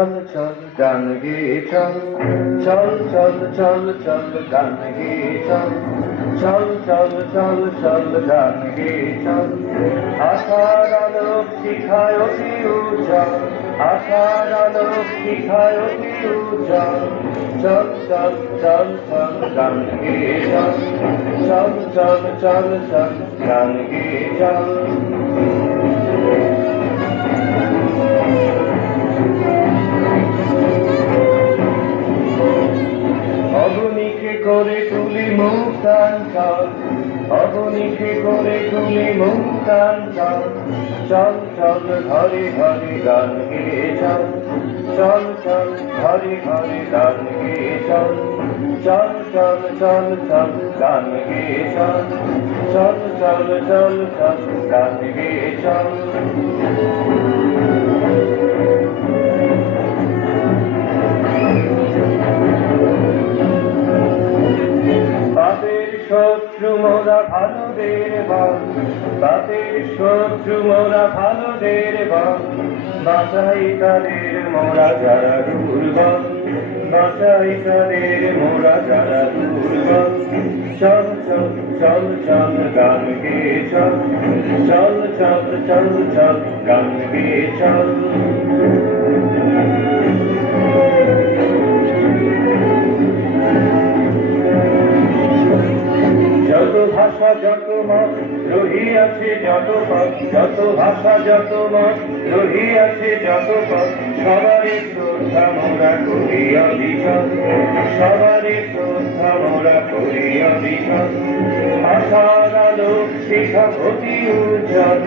চল চল গান গেয়ে চল চল চল চল চল গান গেয়ে চল চল চল চল চল গান গেয়ে চল আশার আলো শিখায় অতি উজ্জ্বল আশার আলো শিখায় অতি উজ্জ্বল চল চল চল চল গান গেয়ে চল চল চল চল চল গান গেয়ে চল অবনীকে করে তুলি মুক্তাঞ্চল অবনীকে করে তুলি মুক্তাঞ্চল চল চল ঘরে ঘরে গান গেয়ে চল চল চল ঘরে ঘরে গান গেয়ে চল চল চল চল চল গান গেয়ে চল চল চল চল চল গান গেয়ে চল শত্রু মোরা ভালোদের বল বাপের শত্রু মোরা ভালোদের বল বাঁচাই তাদের মোরা যারা দুর্বল বাঁচাই তাদের মোরা যারা দুর্বল চল চল চল চল গান গেয়ে চল চল চল চল চল গান গেয়ে চল যত ভাষা যত মত রহিয়াছে যত পথ যত ভাষা যত মত রহিয়াছে যত পথ সবারই শ্রদ্ধা মোরা করি অবিচল সবারই শ্রদ্ধা মোরা করি অবিচল আশার আলো শিখা অতি উজ্জ্বল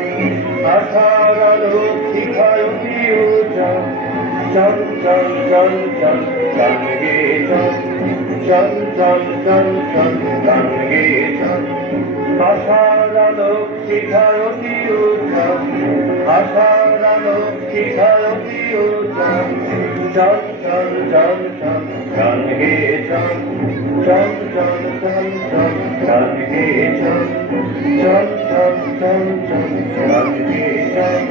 আশার আলো শিখা অতি উজ্জ্বল চল চল চল চল গান গেয়ে চল চল চল চল চল গান গেয়ে চল আশার আলো শিখায় অতি উজ্জ্বল আশার আলো শিখায় অতি উজ্জ্বল চল চল চল চল গান গেয়ে চল চল চল চল চল গান গেয়ে চল চল চল চল চল গান গেয়ে চল